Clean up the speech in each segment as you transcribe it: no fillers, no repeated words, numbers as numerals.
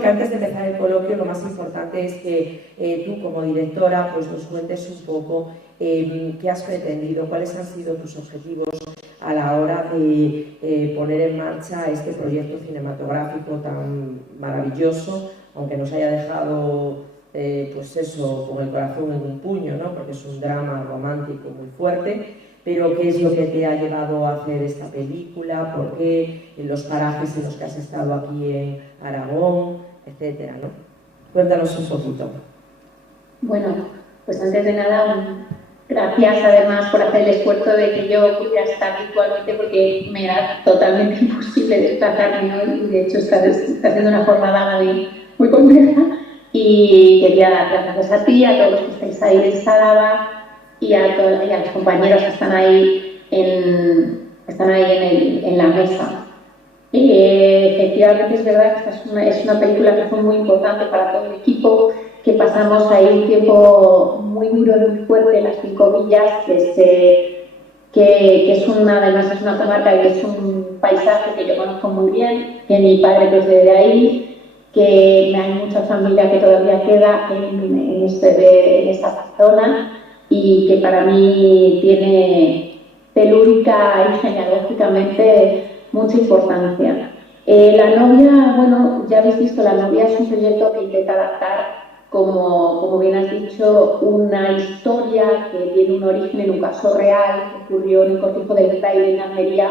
Que antes de empezar el coloquio, lo más importante es que tú, como directora, pues nos cuentes un poco qué has pretendido, cuáles han sido tus objetivos a la hora de poner en marcha este proyecto cinematográfico tan maravilloso, aunque nos haya dejado, pues eso, con el corazón en un puño, ¿no? Porque es un drama romántico muy fuerte. Pero ¿qué es lo que te ha llevado a hacer esta película? ¿Por qué? En los parajes en los que has estado aquí en Aragón, etcétera, ¿no? Cuéntanos un poquito. Bueno, pues antes de nada, gracias además por hacer el esfuerzo de que yo pudiera estar virtualmente, porque me era totalmente imposible desplazarme hoy y de hecho está siendo una jornada muy compleja. Y quería dar las gracias a ti, a todos los que estáis ahí en Sálava y a los compañeros que están ahí en la mesa. Efectivamente es verdad que esta es una película que fue muy importante para todo el equipo, que pasamos ahí un tiempo muy duro, muy fuerte en las 5 villas, que es además es una comarca que es un paisaje que yo conozco muy bien, que mi padre pues de ahí, que hay mucha familia que todavía queda en esa zona y que para mí tiene telúrica y genealógicamente mucha importancia. La novia, bueno, ya habéis visto, La novia es un proyecto que intenta adaptar, como bien has dicho, una historia que tiene un origen en un caso real que ocurrió en el Cortijo del Fraile en Almería,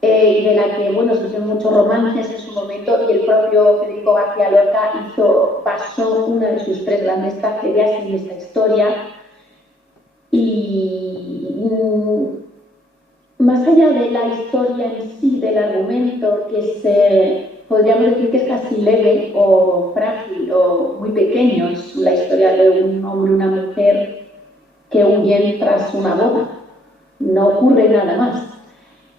y de la que, bueno, se hicieron muchos romances en su momento, y el propio Federico García Lorca basó una de sus 3 grandes tragedias en esta historia. Y más allá de la historia en sí, del argumento, que podríamos decir que es casi leve o frágil o muy pequeño, es la historia de un hombre y una mujer que huyen tras una boda. No ocurre nada más.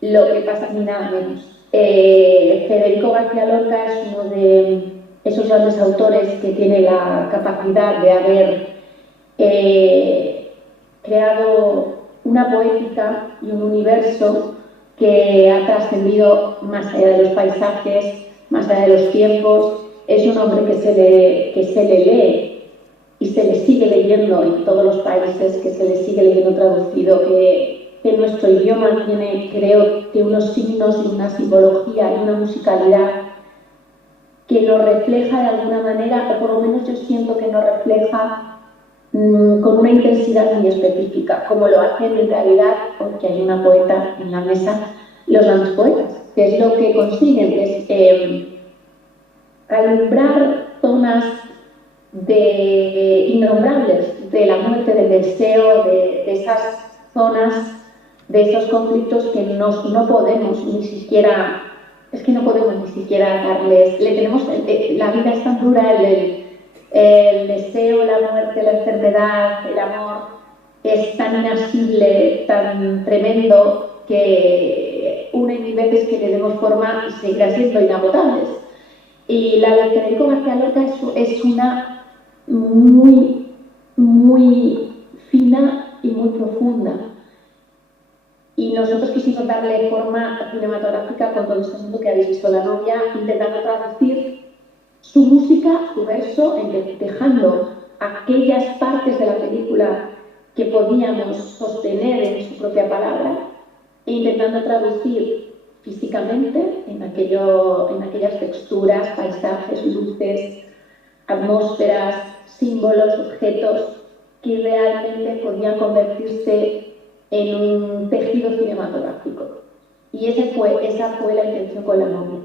Lo que pasa ni nada menos. Federico García Lorca es uno de esos grandes autores que tiene la capacidad de haber creado una poética y un universo que ha trascendido más allá de los paisajes, más allá de los tiempos. Es un hombre que se le lee y se le sigue leyendo en todos los países, que se le sigue leyendo traducido, que nuestro idioma tiene, creo, que unos signos y una simbología y una musicalidad que lo refleja de alguna manera, o por lo menos yo siento que nos refleja con una intensidad muy específica, como lo hacen en realidad, porque hay una poeta en la mesa, los grandes poetas, que es lo que consiguen, que es alumbrar zonas innombrables de la muerte, del deseo, de esas zonas, de esos conflictos que no podemos ni siquiera, es que no podemos ni siquiera darles, la vida es tan dura, el deseo, la muerte, la enfermedad, el amor es tan inasible, tan tremendo, que una y mil veces que le demos forma y seguirá siendo inagotables. Y la de Federico García Lorca es una muy, muy fina y muy profunda. Y nosotros quisimos darle forma cinematográfica con todo este mundo que habéis visto, La novia, intentando traducir su música, su verso, dejando aquellas partes de la película que podíamos sostener en su propia palabra e intentando traducir físicamente en aquellas texturas, paisajes, luces, atmósferas, símbolos, objetos que realmente podían convertirse en un tejido cinematográfico. Y esa fue la intención con La novia,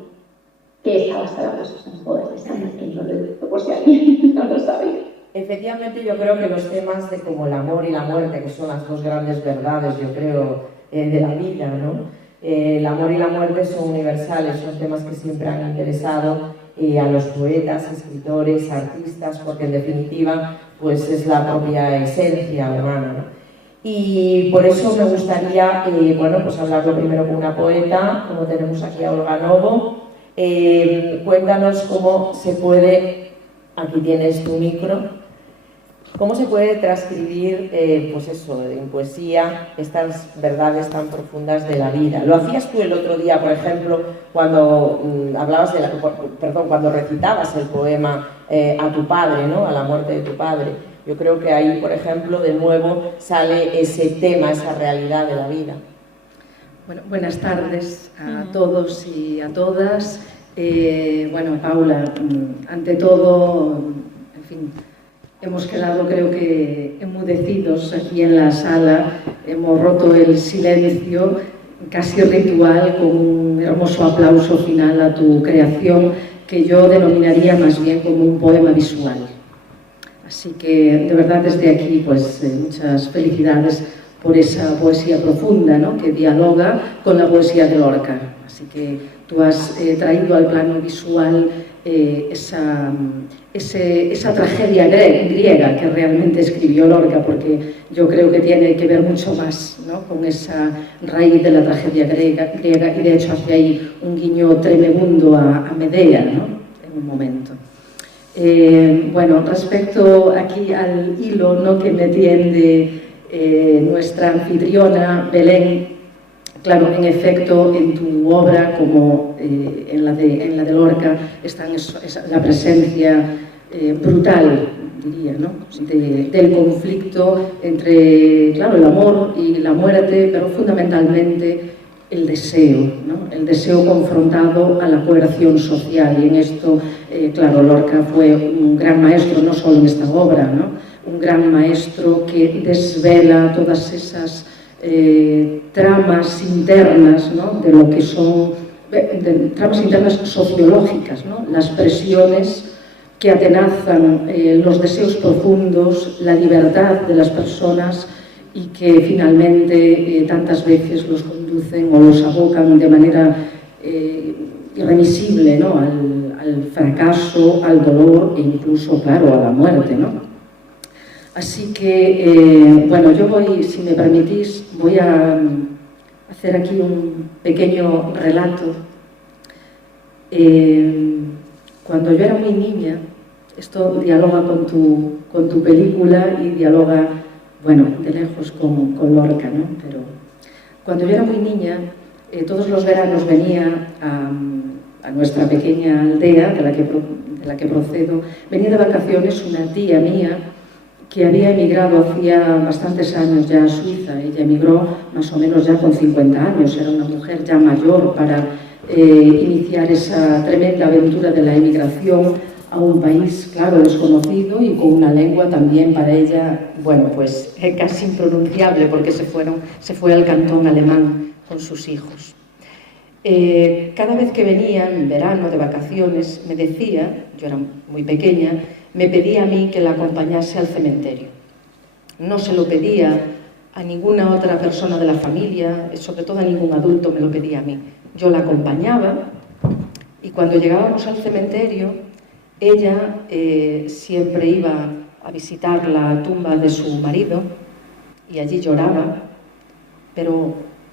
que está basada en poder de Sandra, que no lo he dicho por si alguien no lo sabía. Efectivamente, yo creo que los temas de como el amor y la muerte, que son las 2 grandes verdades, yo creo, de la vida, ¿no? El amor y la muerte son universales, son temas que siempre han interesado a los poetas, escritores, artistas, porque en definitiva pues es la propia esencia humana, ¿no? Y por eso me gustaría pues hablarlo primero con una poeta, como tenemos aquí a Olga Novo. Cuéntanos cómo se puede, aquí tienes tu micro, ¿Cómo se puede transcribir, pues eso, en poesía, estas verdades tan profundas de la vida? Lo hacías tú el otro día, por ejemplo, cuando hablabas cuando recitabas el poema a tu padre, ¿no? A la muerte de tu padre. Yo creo que ahí, por ejemplo, de nuevo sale ese tema, esa realidad de la vida. Bueno, buenas tardes a todos y a todas. Bueno, Paula, ante todo, en fin, hemos quedado, creo que, enmudecidos aquí en la sala. Hemos roto el silencio casi ritual con un hermoso aplauso final a tu creación, que yo denominaría más bien como un poema visual. Así que, de verdad, desde aquí, pues muchas felicidades por esa poesía profunda, ¿no?, que dialoga con la poesía de Lorca. Así que tú has traído al plano visual esa tragedia griega que realmente escribió Lorca, porque yo creo que tiene que ver mucho más, ¿no?, con esa raíz de la tragedia griega, y de hecho hace ahí un guiño tremebundo a Medea, ¿no?, en un momento. Bueno, respecto aquí al hilo, ¿no?, que me tiende nuestra anfitriona Belén, claro, en efecto, en tu obra, como en la de Lorca, está la presencia brutal, diría, ¿no?, del conflicto entre, claro, el amor y la muerte, pero fundamentalmente el deseo, ¿no?, el deseo confrontado a la coerción social. Y en esto, claro, Lorca fue un gran maestro, no solo en esta obra, ¿no?, un gran maestro que desvela todas esas tramas internas, ¿no?, de lo que son tramas internas sociológicas, ¿no?, las presiones que atenazan los deseos profundos, la libertad de las personas, y que finalmente tantas veces los conducen o los abocan de manera irremisible, ¿no?, al fracaso, al dolor e incluso, claro, a la muerte, ¿no? Así que, bueno, yo voy, si me permitís, voy a hacer aquí un pequeño relato. Cuando yo era muy niña, esto dialoga con tu película y dialoga, bueno, de lejos con Lorca, ¿no? Pero cuando yo era muy niña, todos los veranos venía a nuestra pequeña aldea, de la que procedo, venía de vacaciones una tía mía que había emigrado hacía bastantes años ya a Suiza. Ella emigró más o menos ya con 50 años, era una mujer ya mayor para iniciar esa tremenda aventura de la emigración a un país, claro, desconocido, y con una lengua también para ella, bueno, pues casi impronunciable, porque se fue al cantón alemán con sus hijos. Cada vez que venía en verano de vacaciones me decía, yo era muy pequeña, me pedía a mí que la acompañase al cementerio. No se lo pedía a ninguna otra persona de la familia, sobre todo a ningún adulto, me lo pedía a mí. Yo la acompañaba, y cuando llegábamos al cementerio, ella siempre iba a visitar la tumba de su marido y allí lloraba, pero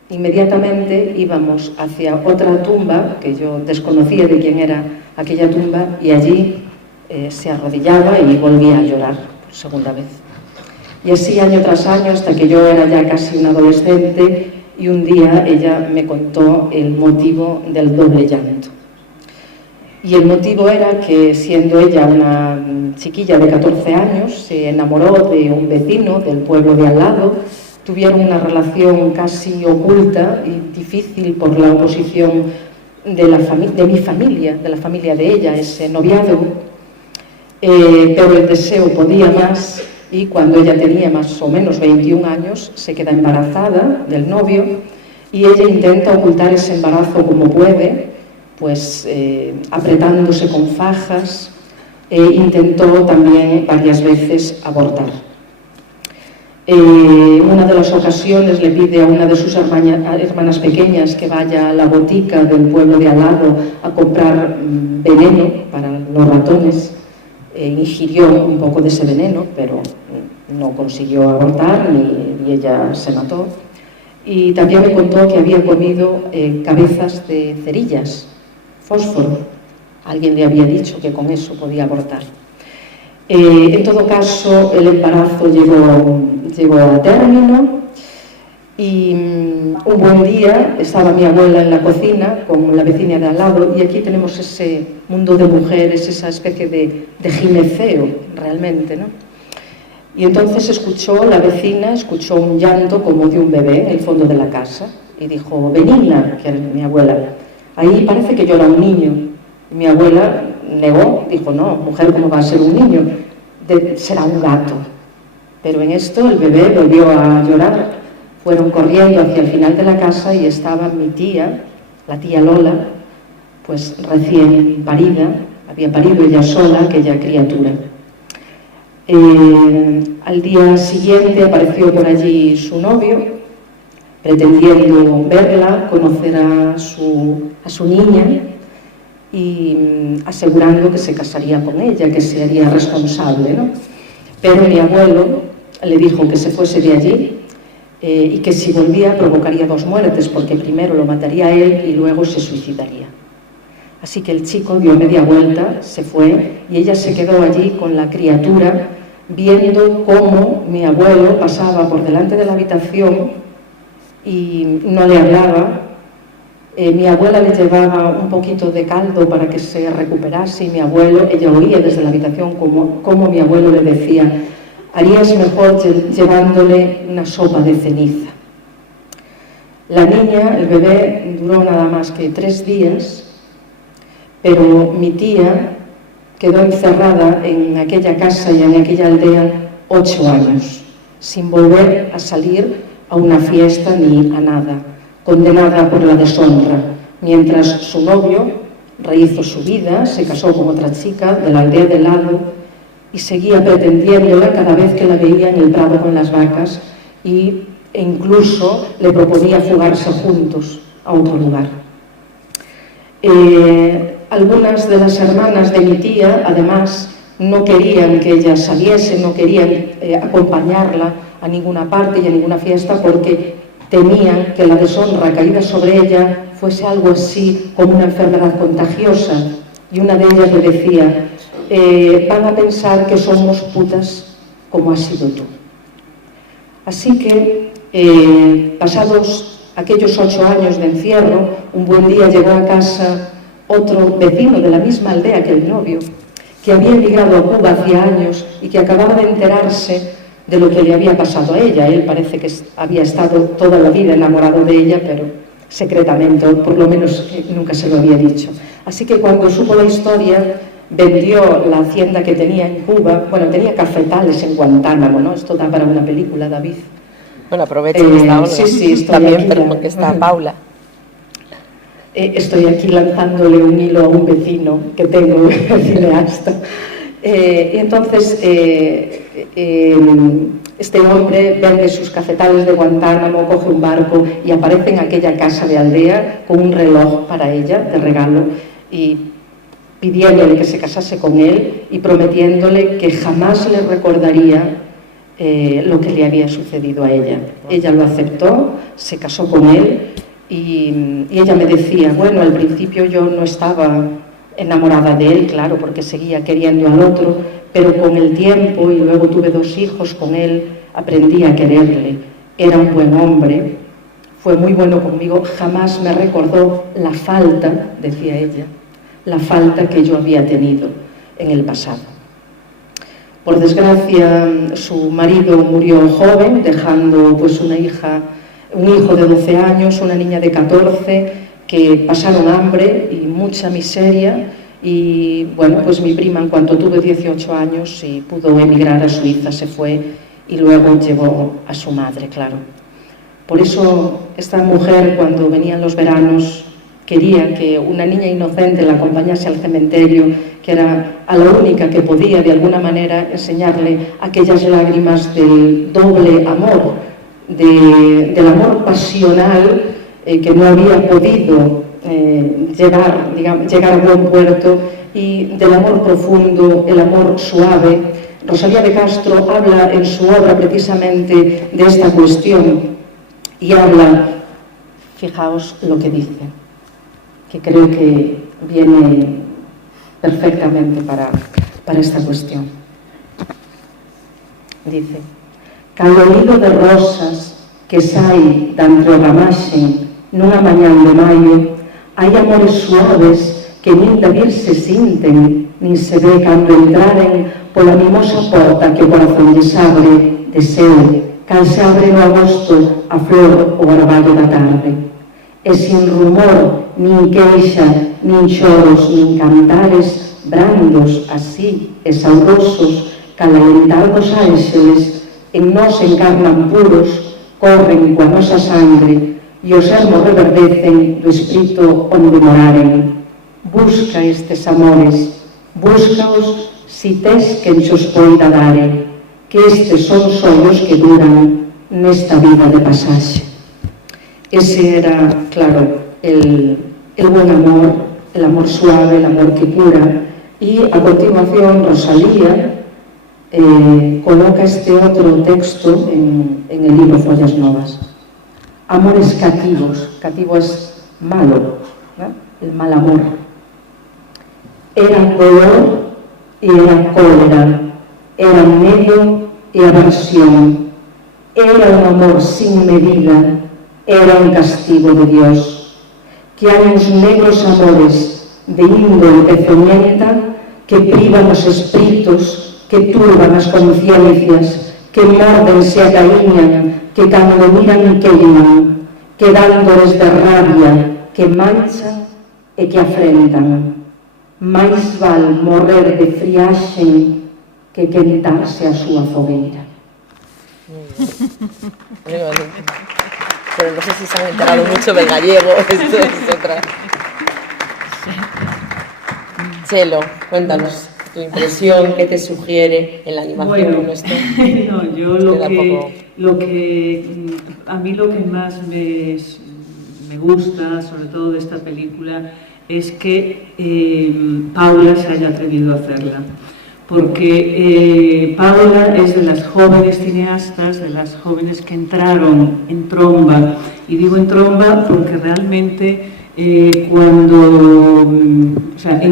inmediatamente íbamos hacia otra tumba, que yo desconocía de quién era aquella tumba, y allí se arrodillaba y volvía a llorar por segunda vez. Y así año tras año, hasta que yo era ya casi una adolescente, y un día ella me contó el motivo del doble llanto. Y el motivo era que, siendo ella una chiquilla de 14 años, se enamoró de un vecino del pueblo de al lado. Tuvieron una relación casi oculta y difícil por la oposición de mi familia, de la familia de ella, ese noviazgo. Pero el deseo podía más, y cuando ella tenía más o menos 21 años se queda embarazada del novio, y ella intenta ocultar ese embarazo como puede, pues apretándose con fajas, intentó también varias veces abortar. Una de las ocasiones le pide a una de sus hermanas pequeñas que vaya a la botica del pueblo de al lado a comprar veneno para los ratones. Ingirió un poco de ese veneno, pero no consiguió abortar, ni ella se mató. Y también me contó que había comido cabezas de cerillas, fósforo. Alguien le había dicho que con eso podía abortar. En todo caso, el embarazo llegó a término y un buen día estaba mi abuela en la cocina con la vecina de al lado, y aquí tenemos ese mundo de mujeres, esa especie de gineceo realmente, ¿no? Y entonces la vecina escuchó un llanto como de un bebé en el fondo de la casa y dijo: Benigna, que era mi abuela, ahí parece que llora un niño. Y mi abuela negó, dijo: no, mujer, ¿cómo va a ser un niño? Será un gato. Pero en esto el bebé volvió a llorar. Fueron corriendo hacia el final de la casa y estaba mi tía, la tía Lola, pues recién parida, había parido ella sola aquella criatura. Al día siguiente apareció por allí su novio, pretendiendo verla, conocer a su niña y asegurando que se casaría con ella, que se haría responsable, ¿no? Pero mi abuelo le dijo que se fuese de allí y que si volvía provocaría 2 muertes, porque primero lo mataría a él y luego se suicidaría. Así que el chico dio media vuelta, se fue, y ella se quedó allí con la criatura, viendo cómo mi abuelo pasaba por delante de la habitación y no le hablaba. Mi abuela le llevaba un poquito de caldo para que se recuperase, y ella oía desde la habitación como mi abuelo le decía: harías mejor llevándole una sopa de ceniza. La niña, el bebé, duró nada más que 3 días, pero mi tía quedó encerrada en aquella casa y en aquella aldea 8 años, sin volver a salir a una fiesta ni a nada, condenada por la deshonra, mientras su novio rehizo su vida, se casó con otra chica de la aldea de lado y seguía pretendiéndola cada vez que la veía en el prado con las vacas, e incluso le proponía fugarse juntos a otro lugar. Algunas de las hermanas de mi tía, además, no querían que ella saliese, no querían acompañarla a ninguna parte y a ninguna fiesta, porque temían que la deshonra caída sobre ella fuese algo así como una enfermedad contagiosa. Y una de ellas le decía: van a pensar que somos putas como has sido tú. Así que, pasados aquellos 8 años de encierro, un buen día llegó a casa otro vecino de la misma aldea que el novio, que había emigrado a Cuba hacía años y que acababa de enterarse de lo que le había pasado a ella. Él parece que había estado toda la vida enamorado de ella, pero secretamente, o por lo menos nunca se lo había dicho. Así que cuando supo la historia, vendió la hacienda que tenía en Cuba. Bueno, tenía cafetales en Guantánamo, ¿no? Esto da para una película, David. Bueno, aprovecha que está Olga. Sí, estoy también, aquí, pero porque está Paula. Estoy aquí lanzándole un hilo a un vecino que tengo, cineasta. Y entonces, este hombre vende sus cafetales de Guantánamo, coge un barco y aparece en aquella casa de aldea con un reloj para ella de regalo, y pidiéndole que se casase con él y prometiéndole que jamás le recordaría lo que le había sucedido a ella. Ella lo aceptó, se casó con él, y ella me decía: bueno, al principio yo no estaba enamorada de él, claro, porque seguía queriendo al otro, pero con el tiempo, y luego tuve 2 hijos con él, aprendí a quererle. Era un buen hombre, fue muy bueno conmigo, jamás me recordó la falta, decía ella, la falta que yo había tenido en el pasado. Por desgracia, su marido murió joven, dejando pues un hijo de 12 años, una niña de 14, que pasaron hambre y mucha miseria. Y bueno, pues mi prima, en cuanto tuve 18 años y pudo emigrar a Suiza, se fue, y luego llevó a su madre, claro. Por eso esta mujer, cuando venían los veranos, quería que una niña inocente la acompañase al cementerio, que era a la única que podía de alguna manera enseñarle aquellas lágrimas del doble amor, del amor pasional que no había podido llegar a buen puerto, y del amor profundo, el amor suave. Rosalía de Castro habla en su obra precisamente de esta cuestión, y habla, fijaos lo que dice, que creo que viene perfectamente para esta cuestión. dice: cando o lido de rosas que sai da entre o ramaxe nunha mañán de maio, hai amores suaves que nin de vir se sinten, nin se ve cando entraren pola mimosa porta que o corazón lles abre, deseo, cal se abre no agosto a flor o barballo da tarde. E sin rumor, nin queixa, nin choros, nin cantares, brandos, así, e saurosos, calentar dos ángeles, en nós encarnan puros, corren coa nosa sangre, e os ermos reverdecen do espírito onde moraren. Busca estes amores, búscaos si tes quen xos poida dare, que estes son sollos que duran nesta vida de pasaxe. Ese era, claro, el buen amor, el amor suave, el amor que cura. Y a continuación Rosalía coloca este otro texto en el libro Follas Novas. Amores cativos, cativo es malo, ¿no? El mal amor. Era dolor e era cólera, era medo e aversión, era un amor sin medida, era un castigo de Dios. Que hai uns negros amores de índole pezoñenta que privan os espíritos, que turban as conciencias, que morden se acariñan, que cando miran queiman, que dándoles de rabia, que manchan e que afrentan. Mais val morrer de friaxe que quentarse a súa fogueira. Pero no sé si se han enterado mucho del gallego, esto es otra. Chelo, cuéntanos tu impresión, qué te sugiere en la animación. Bueno, no, yo a mí lo que más me gusta, sobre todo de esta película, es que Paula se haya atrevido a hacerla. Porque Paula es de las jóvenes cineastas, de las jóvenes que entraron en tromba. Y digo en tromba porque realmente en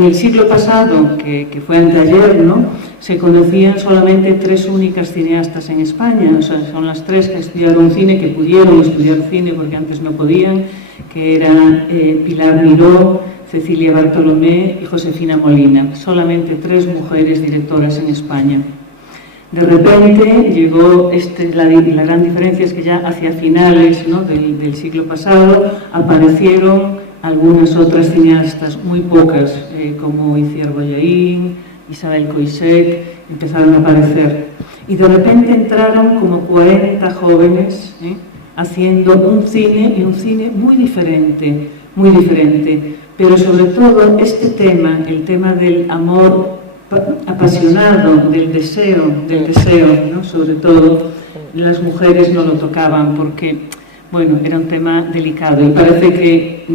el siglo pasado, que fue anteayer, ¿no?, se conocían solamente 3 únicas cineastas en España. O sea, son las 3 que estudiaron cine, que pudieron estudiar cine porque antes no podían, que eran Pilar Miró, Cecilia Bartolomé y Josefina Molina. Solamente 3 mujeres directoras en España. De repente llegó, la gran diferencia es que ya hacia finales, ¿no?, del siglo pasado aparecieron algunas otras cineastas, muy pocas, como Itziar Bollaín, Isabel Coixet, empezaron a aparecer. Y de repente entraron como 40 jóvenes haciendo un cine muy diferente, pero sobre todo este tema, el tema del amor apasionado, del deseo, ¿no?, sobre todo las mujeres no lo tocaban porque, bueno, era un tema delicado y parece que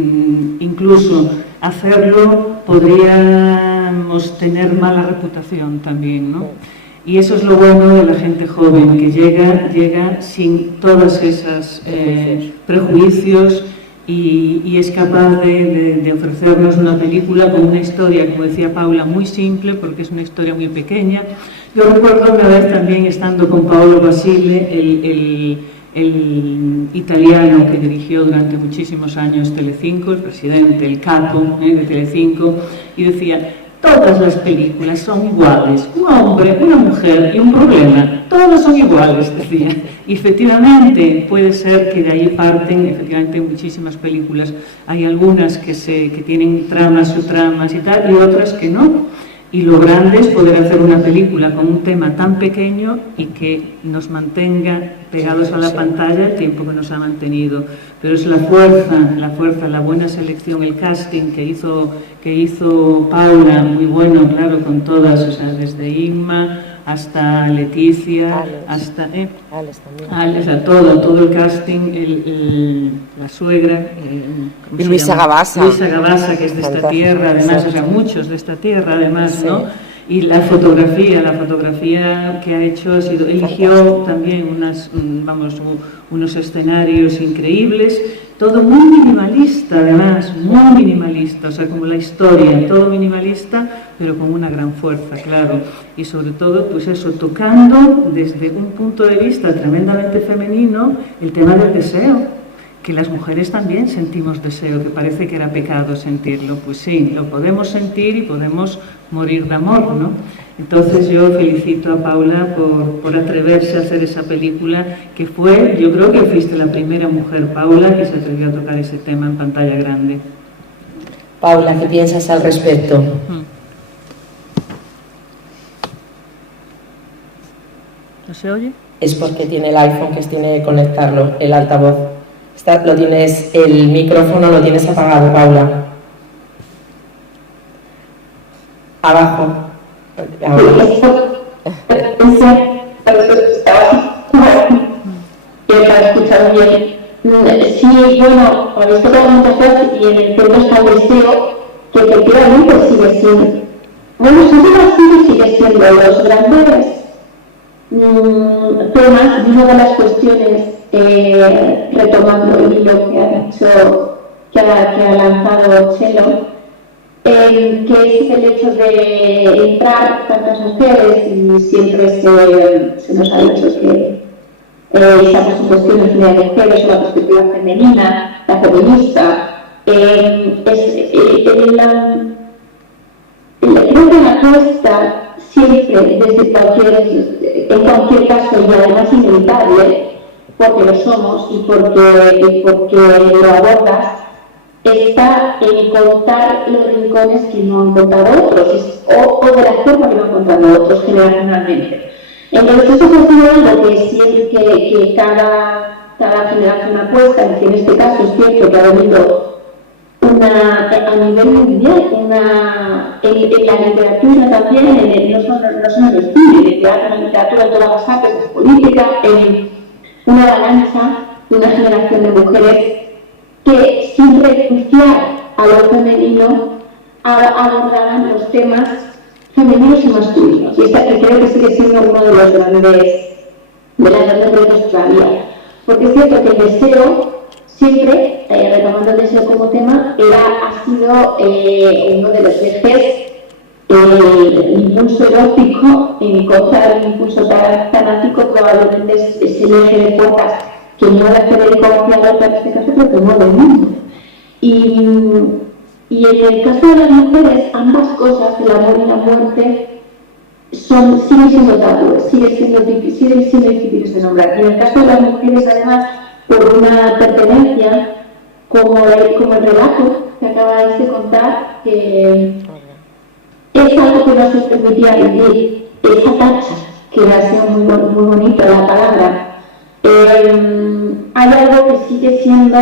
incluso hacerlo podríamos tener mala reputación también, ¿no? Y eso es lo bueno de la gente joven, que llega sin todas esas prejuicios y es capaz de ofrecernos una película con una historia, como decía Paula, muy simple, porque es una historia muy pequeña. Yo recuerdo una vez también estando con Paolo Basile, el italiano que dirigió durante muchísimos años Telecinco, el presidente, el capo de Telecinco, y decía: todas las películas son iguales, un hombre, una mujer y un problema, todas son iguales, decía. Y efectivamente puede ser que de ahí parten efectivamente muchísimas películas. Hay algunas que tienen tramas, subtramas y tal, y otras que no. Y lo grande es poder hacer una película con un tema tan pequeño y que nos mantenga pegados a la pantalla el tiempo que nos ha mantenido. Pero es la fuerza, la buena selección, el casting que hizo Paula, muy bueno, claro, con todas, o sea, desde Inma hasta Leticia, Alex. hasta Alex también. Alex, a todo el casting, la suegra, y Luisa Gabasa. Luisa Gabasa, que es de esta tierra, además, o sea, muchos de esta tierra, además, ¿no? Y la fotografía que ha hecho eligió también unos escenarios increíbles, todo muy minimalista, además, muy minimalista, o sea, como la historia, todo minimalista, pero con una gran fuerza, claro, y sobre todo, pues eso, tocando desde un punto de vista tremendamente femenino el tema del deseo, que las mujeres también sentimos deseo, que parece que era pecado sentirlo. Pues sí, lo podemos sentir y podemos morir de amor, ¿no? Entonces yo felicito a Paula por atreverse a hacer esa película, que fue, yo creo que fuiste la primera mujer, Paula, que se atrevió a tocar ese tema en pantalla grande. Paula, ¿qué piensas al respecto? ¿No se oye? Es porque tiene el iPhone, que tiene que conectarlo, el altavoz. El micrófono lo tienes apagado, Paula. Abajo. Escuchado bien. Sí, bueno, habéis tocado muchas cosas y en el centro está el deseo, que efectivamente sigue siendo. Bueno, sigue siendo los grandes temas, y una de las cuestiones, retomando el hilo que ha dicho, que ha lanzado Chelo, que es el hecho de entrar tantas mujeres, y siempre se nos ha dicho que esa cuestiones de mujeres o la perspectiva femenina, la feminista, creo que la apuesta siempre, en cualquier caso, y además inevitable, porque lo somos y porque lo abordas, está en contar los rincones que no han contado otros, o de la forma que no han contado otros generacionalmente. Entonces eso ha sido algo que siempre que cada generación apuesta, y que en este caso es cierto que ha habido a nivel mundial, en la literatura también, no solo en el cine, en el teatro, en la literatura, en todas las artes, en la política, en una avalancha de una generación de mujeres que, sin renunciar a lo femenino, abordaban los temas femeninos y masculinos. Y esta que creo que sigue siendo uno de los grandes retos todavía. Porque es cierto que el deseo, siempre, retomando el deseo como tema, ha sido uno de los ejes, el impulso erótico, en contra del impulso tanático, probablemente es el eje de fuerzas que no era Federico García Lorca en este caso, pero que mueve el mundo. Y en el caso de las mujeres, ambas cosas, el amor y la muerte, siguen siendo tabúes, siguen siendo difíciles de nombrar. Y en el caso de las mujeres, además, por una pertenencia, como el relato que acabáis de contar, es algo que no se permitía vivir, esa tacha, que ha sido muy bonita la palabra. Hay algo que sigue siendo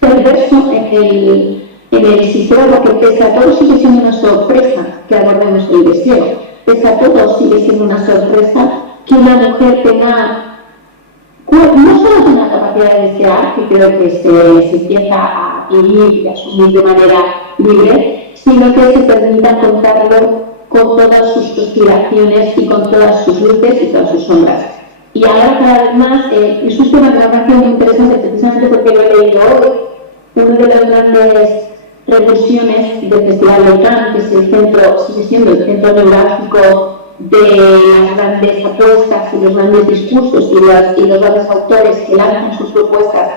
perverso en el sistema, porque pese a todo sigue siendo una sorpresa que abordemos el deseo, pese a todo sigue siendo una sorpresa que una mujer tenga, no solo tenga capacidad de desear, que creo que se empieza a vivir y asumir de manera libre, sino que se permita contarlo con todas sus aspiraciones y con todas sus luces y todas sus sombras. Y ahora cada vez más, es un tema que me ha parecido muy interesante precisamente porque lo he leído hoy. Una de las grandes revoluciones del Festival de Cannes, que es sigue siendo el centro neurálgico de las grandes apuestas y los grandes discursos y los grandes autores que lanzan sus propuestas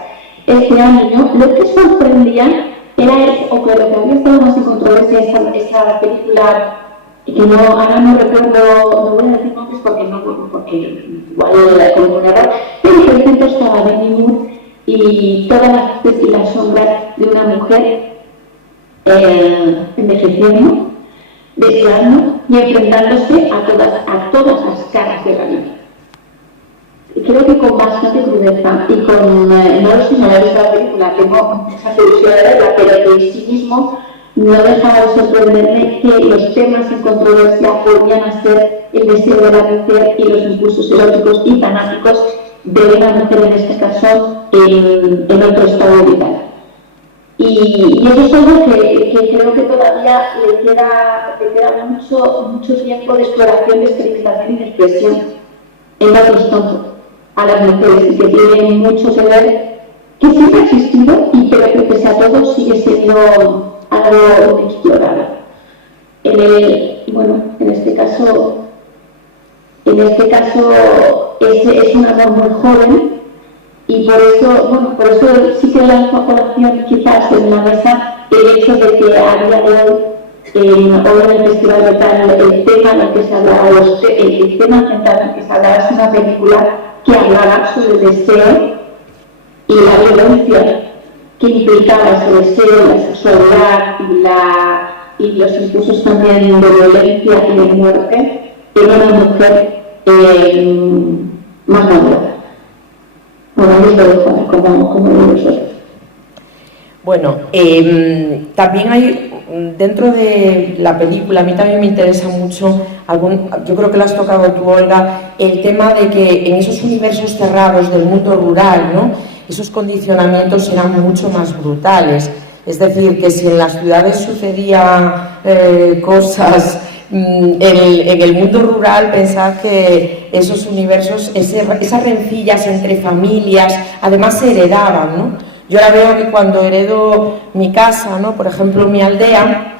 este año, lo que sorprendía o que lo que había estado más en controversia esa película, que ahora no recuerdo, no voy a decir nombres porque igual como un error, pero por ejemplo estaba Demi Moore y todas las luces y las sombras de una mujer envejeciendo, deseando y enfrentándose a todas las caras de la vida. Creo que con bastante crudeza y con, no lo sé, no la he visto la película, tengo esa curiosidad de verla, pero que en sí mismo no dejaba de sorprenderme que los temas en controversia volvían a ser el deseo de la mujer y los impulsos eróticos y fanáticos de una mujer, en este caso, en otro estado vital. Y eso es algo que creo que todavía le queda mucho tiempo de exploración, de experimentación y de expresión en otros campos a las mujeres, y que tiene mucho que ver, que siempre ha existido y creo que pese a todo sigue siendo algo algo explorada. En este caso es un amor muy joven y por eso sí que lanzo a colación quizás en la mesa el hecho de que a día de hoy, hoy en el Festival de Cannes, el tema en el que se hablaba, el tema central en el que se hablaba es una película que hablaba sobre el deseo y la violencia que implicaba ese deseo, la sexualidad y los impulsos también de violencia y de muerte en una mujer más madura. Bueno, yo os lo dejo como digo yo. Bueno, también hay, dentro de la película, a mí también me interesa mucho, yo creo que lo has tocado tú, Olga, el tema de que en esos universos cerrados del mundo rural, ¿no?, esos condicionamientos eran mucho más brutales. Es decir, que si en las ciudades sucedían cosas, en el mundo rural, pensad que esos universos, esas rencillas entre familias, además se heredaban, ¿no? Yo ahora veo que cuando heredo mi casa, ¿no?, por ejemplo, mi aldea,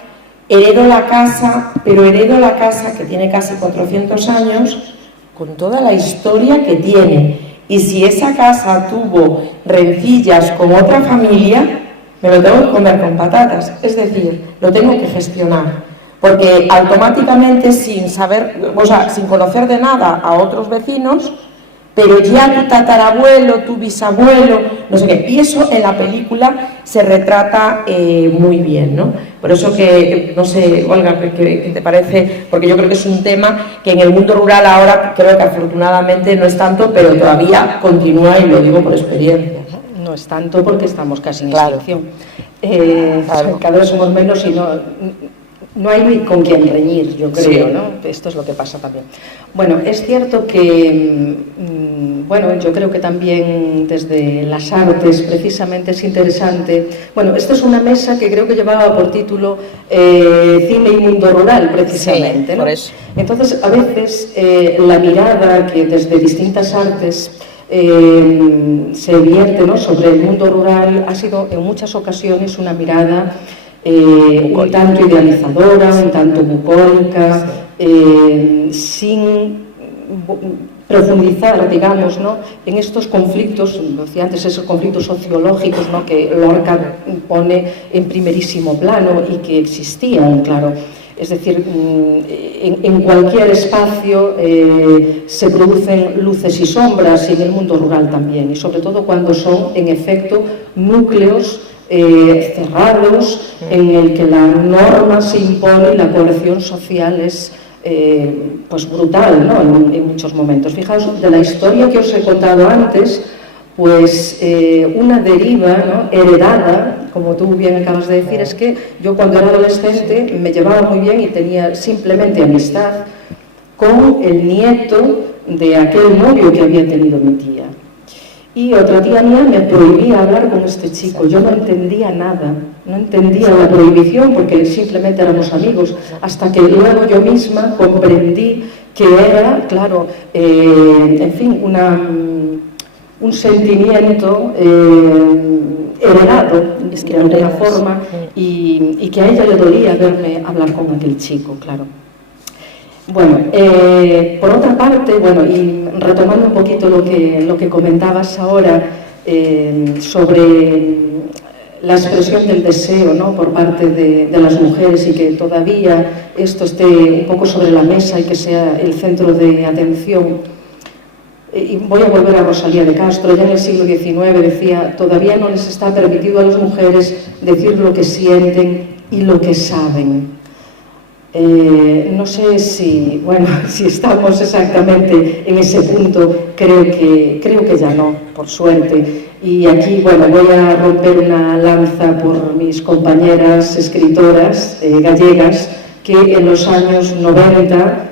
heredo la casa, pero heredo la casa que tiene casi 400 años, con toda la historia que tiene. Y si esa casa tuvo rencillas con otra familia, me lo tengo que comer con patatas, es decir, lo tengo que gestionar, porque automáticamente, sin saber, o sea, sin conocer de nada a otros vecinos, pero ya tu tatarabuelo, tu bisabuelo, no sé qué, y eso en la película se retrata muy bien, ¿no? Por eso que, no sé, Olga, ¿qué te parece? Porque yo creo que es un tema que en el mundo rural ahora creo que afortunadamente no es tanto, pero todavía continúa, y lo digo por experiencia. No es tanto porque estamos casi en Claro. extinción. Cada vez somos menos y no hay ni con quién reñir, yo creo, Sí. ¿no? Esto es lo que pasa también. Bueno, es cierto que, yo creo que también desde las artes precisamente es interesante. Bueno, esta es una mesa que creo que llevaba por título Cine y Mundo Rural, precisamente, Sí, ¿no? por eso. Entonces, a veces la mirada que desde distintas artes se vierte, ¿no?, sobre el mundo rural ha sido en muchas ocasiones una mirada un tanto idealizadora, un tanto bucólica, sin profundizar, digamos, ¿no?, en estos conflictos, decía antes, esos conflictos sociológicos, ¿no?, que Lorca pone en primerísimo plano y que existían, claro. Es decir, en cualquier espacio se producen luces y sombras, y en el mundo rural también, y sobre todo cuando son, en efecto, núcleos cerrados en el que la norma se impone y la coerción social es pues brutal, ¿no?, en muchos momentos. Fijaos, de la historia que os he contado antes, pues una deriva, ¿no?, heredada, como tú bien acabas de decir, es que yo cuando era adolescente me llevaba muy bien y tenía simplemente amistad con el nieto de aquel novio que había tenido mi tía. Y otra tía mía me prohibía hablar con este chico. Yo no entendía nada, no entendía la prohibición porque simplemente éramos amigos, hasta que luego yo misma comprendí que era, claro, en fin, un sentimiento heredado de alguna forma, y que a ella le dolía verme hablar con aquel chico, claro. Bueno, por otra parte, y retomando un poquito lo que comentabas ahora sobre la expresión del deseo, ¿no?, por parte de las mujeres, y que todavía esto esté un poco sobre la mesa y que sea el centro de atención. Y voy a volver a Rosalía de Castro. Ya en el siglo XIX decía: todavía no les está permitido a las mujeres decir lo que sienten y lo que saben. No sé si estamos exactamente en ese punto. Creo que ya no, por suerte. Y aquí, voy a romper una lanza por mis compañeras escritoras gallegas, que en los años 90,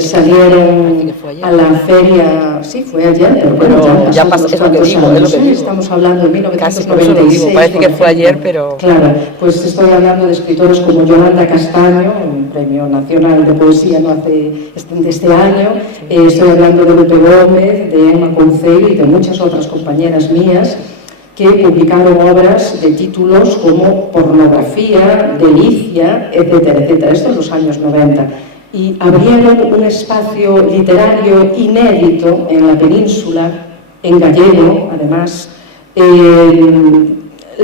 salieron a la feria. Sí, fue ayer, pero ya pasó, es lo que digo, estamos hablando de 1996. Casi, parece que fue ayer, pero... Claro, pues estoy hablando de escritores como Yolanda Castaño, un premio nacional de poesía de este año. Estoy hablando de Lope Gómez, de Emma Concei y de muchas otras compañeras mías que publicaron obras de títulos como Pornografía, Delicia, etcétera, etcétera. Esto en los años 90. Y abrieron un espacio literario inédito en la península, en gallego, además,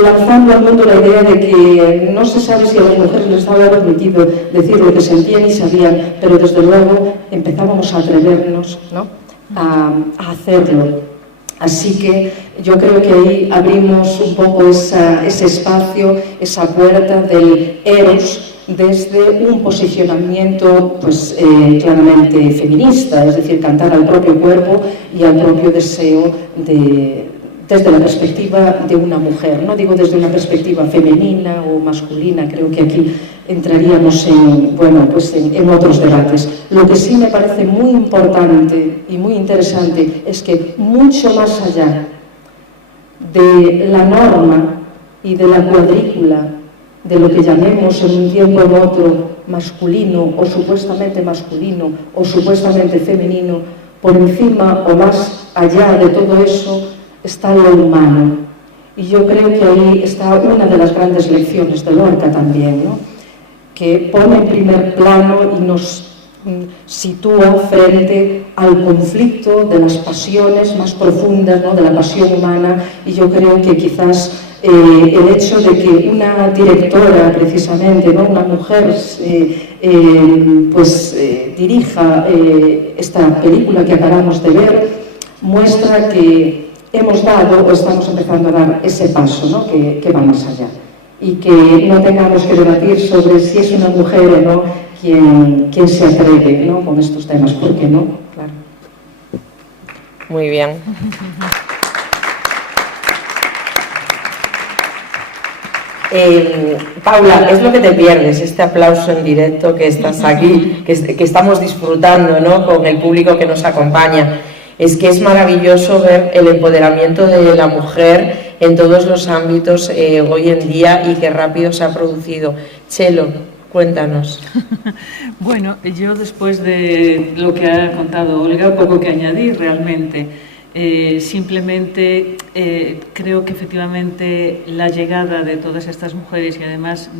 lanzando al mundo la idea de que no se sabe si a las mujeres les estaba permitido decir lo que sentían y sabían, pero desde luego empezábamos a atrevernos, ¿no?, a hacerlo. Así que yo creo que ahí abrimos un poco ese espacio, esa puerta del eros, desde un posicionamiento pues, claramente feminista, es decir, cantar al propio cuerpo y al propio deseo desde la perspectiva de una mujer, no digo desde una perspectiva femenina o masculina, creo que aquí entraríamos en otros debates. Lo que sí me parece muy importante y muy interesante es que mucho más allá de la norma y de la cuadrícula de lo que llamemos en un tiempo o en otro masculino o supuestamente femenino, por encima o más allá de todo eso está lo humano. Y yo creo que ahí está una de las grandes lecciones de Lorca también, ¿no?, que pone en primer plano y nos sitúa frente al conflicto de las pasiones más profundas, ¿no?, de la pasión humana. Y yo creo que quizás el hecho de que una directora, precisamente, ¿no?, una mujer, dirija esta película que acabamos de ver, muestra que hemos dado o estamos empezando a dar ese paso, ¿no?, que va más allá. Y que no tengamos que debatir sobre si es una mujer o no quien se atreve, ¿no?, con estos temas. ¿Por qué no? Claro. Muy bien. Paula, es lo que te pierdes, este aplauso en directo que estás aquí, que estamos disfrutando, ¿no?, con el público que nos acompaña. Es que es maravilloso ver el empoderamiento de la mujer en todos los ámbitos hoy en día y qué rápido se ha producido. Chelo, cuéntanos. Bueno, yo después de lo que ha contado Olga, poco que añadir realmente. Simplemente creo que efectivamente la llegada de todas estas mujeres y además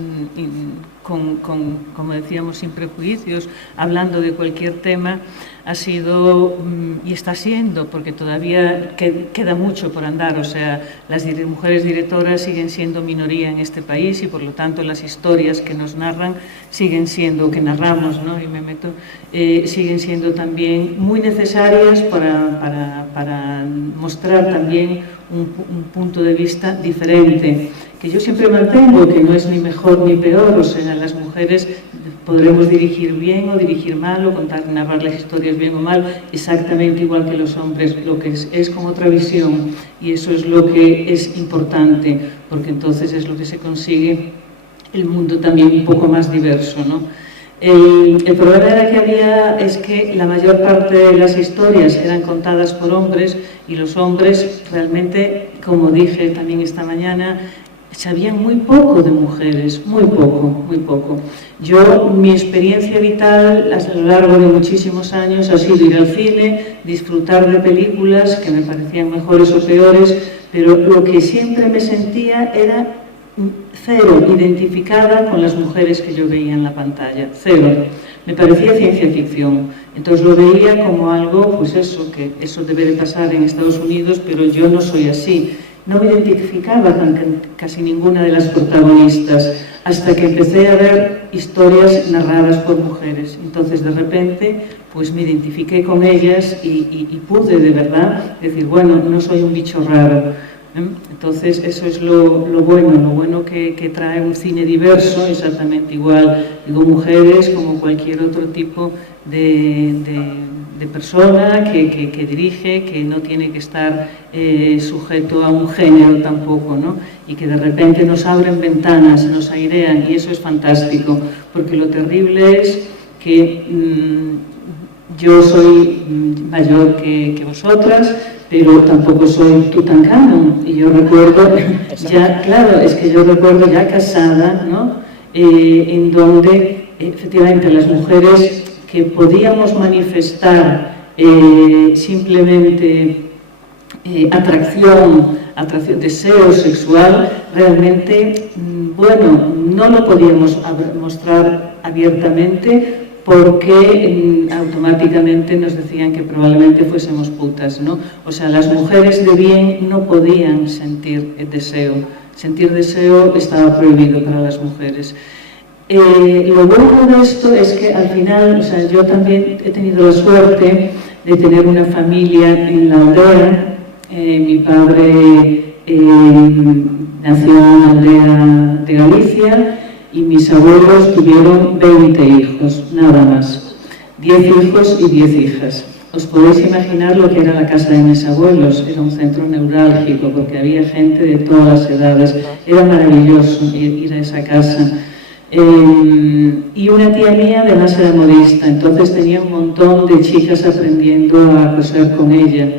como decíamos, sin prejuicios, hablando de cualquier tema, ha sido y está siendo, porque todavía queda mucho por andar, o sea, las mujeres directoras siguen siendo minoría en este país y por lo tanto las historias que nos narran siguen siendo, que narramos, ¿no?, y me meto, siguen siendo también muy necesarias para mostrar también un punto de vista diferente, que yo siempre mantengo, que no es ni mejor ni peor, o sea, las mujeres podremos dirigir bien o dirigir mal, o narrar las historias bien o mal, exactamente igual que los hombres, lo que es con otra visión, y eso es lo que es importante, porque entonces es lo que se consigue el mundo también un poco más diverso, ¿no? El problema que había es que la mayor parte de las historias eran contadas por hombres y los hombres realmente, como dije también esta mañana, sabían muy poco de mujeres, muy poco. Yo, mi experiencia vital a lo largo de muchísimos años ha sido ir al cine, disfrutar de películas que me parecían mejores o peores, pero lo que siempre me sentía era cero identificada con las mujeres que yo veía en la pantalla, cero. Me parecía ciencia ficción. Entonces lo veía como algo, pues eso, que eso debe de pasar en Estados Unidos, pero yo no soy así. No me identificaba con casi ninguna de las protagonistas hasta que empecé a ver historias narradas por mujeres. Entonces, de repente, pues me identifiqué con ellas y pude, de verdad, decir, bueno, no soy un bicho raro. Entonces, eso es lo bueno que trae un cine diverso, exactamente igual. Digo, mujeres como cualquier otro tipo de persona que dirige, que no tiene que estar sujeto a un género tampoco, ¿no? Y que de repente nos abren ventanas, nos airean, y eso es fantástico, porque lo terrible es que yo soy mayor que vosotras, pero tampoco soy Tutankamón, y yo recuerdo, yo recuerdo ya casada, ¿no? En donde efectivamente las mujeres que podíamos manifestar simplemente atracción, deseo sexual, realmente, bueno, no lo podíamos mostrar abiertamente porque automáticamente nos decían que probablemente fuésemos putas, ¿no? O sea, las mujeres de bien no podían sentir deseo. Sentir deseo estaba prohibido para las mujeres. Lo bueno de esto es que al final, o sea, yo también he tenido la suerte de tener una familia en la aldea. Mi padre nació en una aldea de Galicia y mis abuelos tuvieron 20 hijos, nada más. 10 hijos y 10 hijas. Os podéis imaginar lo que era la casa de mis abuelos. Era un centro neurálgico porque había gente de todas las edades. Era maravilloso ir a esa casa. Y una tía mía además era modista, entonces tenía un montón de chicas aprendiendo a coser con ella.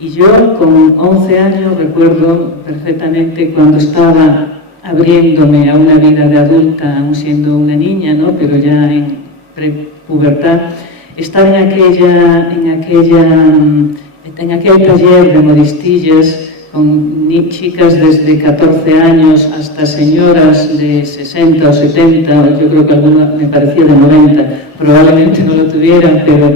Y yo con 11 años recuerdo perfectamente cuando estaba abriéndome a una vida de adulta, aún siendo una niña, ¿no? Pero ya en prepubertad, estaba en aquel taller de modistillas con chicas desde 14 años hasta señoras de 60 o 70, yo creo que alguna me parecía de 90, probablemente no lo tuvieran, pero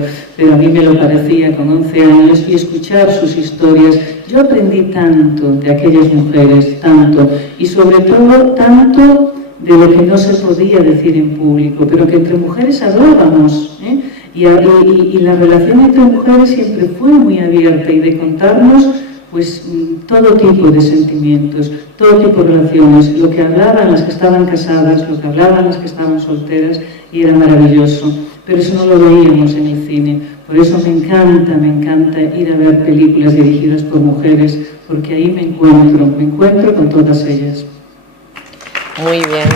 a mí me lo parecía con 11 años, y escuchar sus historias. Yo aprendí tanto de aquellas mujeres, tanto, y sobre todo tanto de lo que no se podía decir en público, pero que entre mujeres hablábamos, ¿eh? Y la relación entre mujeres siempre fue muy abierta, y de contarnos pues todo tipo de sentimientos, todo tipo de relaciones, lo que hablaban las que estaban casadas, lo que hablaban las que estaban solteras, y era maravilloso. Pero eso no lo veíamos en el cine. Por eso me encanta ir a ver películas dirigidas por mujeres, porque ahí me encuentro con todas ellas. Muy bien.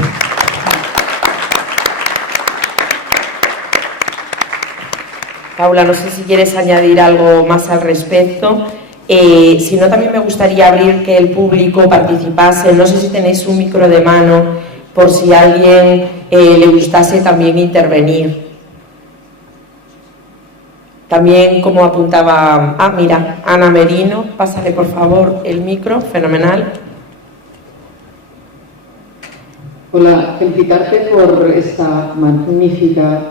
Paula, no sé si quieres añadir algo más al respecto. Si no, también me gustaría abrir que el público participase. No sé si tenéis un micro de mano por si a alguien le gustase también intervenir. También, como apuntaba... mira, Ana Merino, pásale por favor el micro, fenomenal. Hola, felicitarte por esta magnífica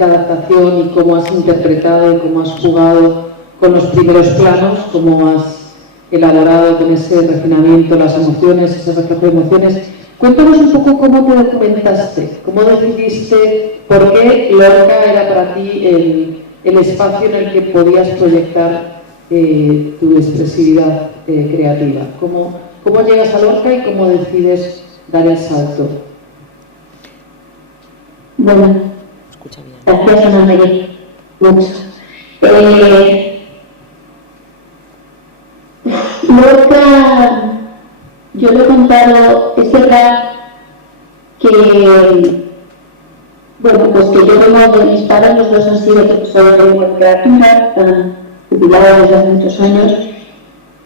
adaptación y cómo has interpretado y cómo has jugado con los primeros planos, cómo has elaborado con ese refinamiento las emociones, ese reflejo de emociones. Cuéntanos un poco cómo te documentaste, cómo decidiste por qué Lorca era para ti el espacio en el que podías proyectar tu expresividad creativa. ¿Cómo llegas a Lorca y cómo decides dar el salto? Bueno, gracias, Ana María. Mucho. Lorca, yo lo he contado, es verdad que, bueno, pues que yo vengo de mis padres, los dos han sido profesores de literatura, están jubilados desde hace muchos años,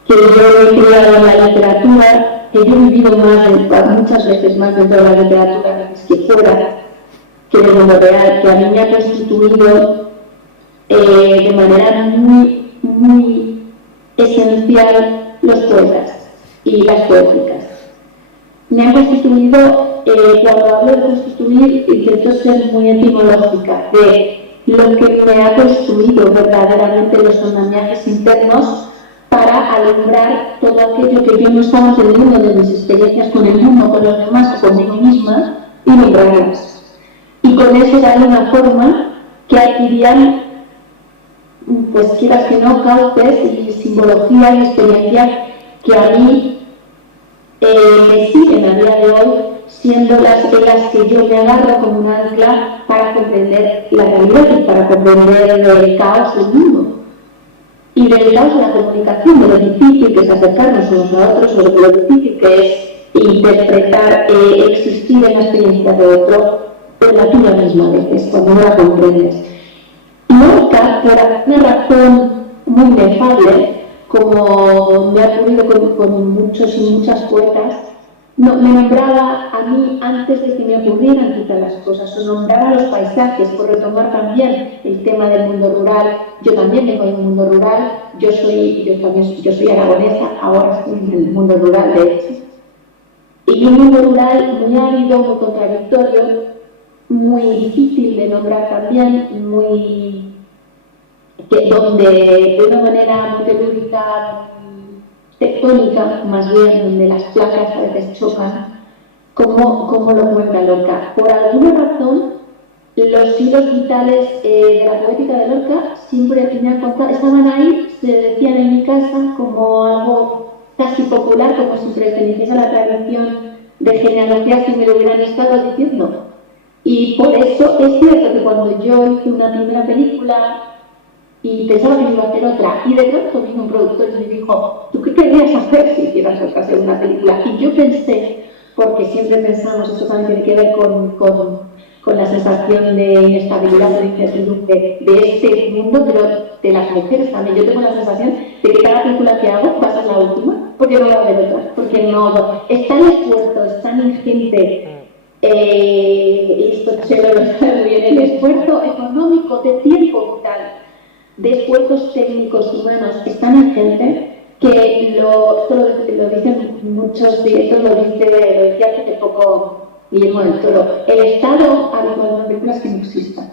que yo he criado en la literatura, que yo he vivido muchas veces más dentro de la literatura que fuera, que del mundo real, que a mí me ha constituido de manera muy, muy esencial los poetas y las poéticas. Me han constituido, cuando hablo de constituir, intento ser muy etimológica, de lo que me ha construido verdaderamente los andamiajes internos para alumbrar todo aquello que yo no estaba entendiendo de mis experiencias con el mundo, con los demás o conmigo misma, y nombrarlas. Y con eso darle una forma que adquirían, pues quieras que no, cauces y simbología y experiencia que a mí me siguen a día de hoy, siendo las que yo me agarro como un ancla para comprender la realidad y para comprender el caos del mundo. Y del caos de la comunicación, de lo difícil que es acercarnos unos a otros, o de lo difícil que es interpretar, existir en la experiencia de otro, por la tuya misma a veces, cuando no la comprendes. Lorca, por alguna razón muy inefable, como me ha ocurrido con muchos y muchas poetas, me nombraba a mí antes de que me ocurrieran quizás las cosas, o nombraba los paisajes, por retomar también el tema del mundo rural. Yo también vengo del mundo rural, yo soy aragonesa, ahora estoy en el mundo rural, de hecho. Y un mundo rural muy árido, muy contradictorio, muy difícil de nombrar también, donde de una manera muy telúrica, tectónica, más bien, donde las placas a veces chocan, como lo cuenta Lorca. Por alguna razón, los hilos vitales de la poética de Lorca siempre estaban ahí, se decían en mi casa como algo casi popular, como si perteneciese a la tradición de genealogías que me lo hubieran estado diciendo. Y por eso es cierto que cuando yo hice una primera película y pensaba que me iba a hacer otra, y de pronto vino un productor y me dijo: ¿tú qué querías hacer si hicieras otra segunda película? Y yo pensé, porque siempre pensamos, esto también tiene que ver con la sensación de inestabilidad o de incertidumbre de este mundo, pero de las mujeres también. Yo tengo la sensación de que cada película que hago va a ser la última, porque no va a haber otra, porque no, es tan esfuerzo, es tan ingente. Y esto se lo sabe muy bien, el esfuerzo económico, de tiempo vital, de esfuerzos técnicos humanos es tan ingente que esto lo dicen muchos directores, lo decía hace poco Guillermo del Toro: el Estado habitual de las películas que no existan,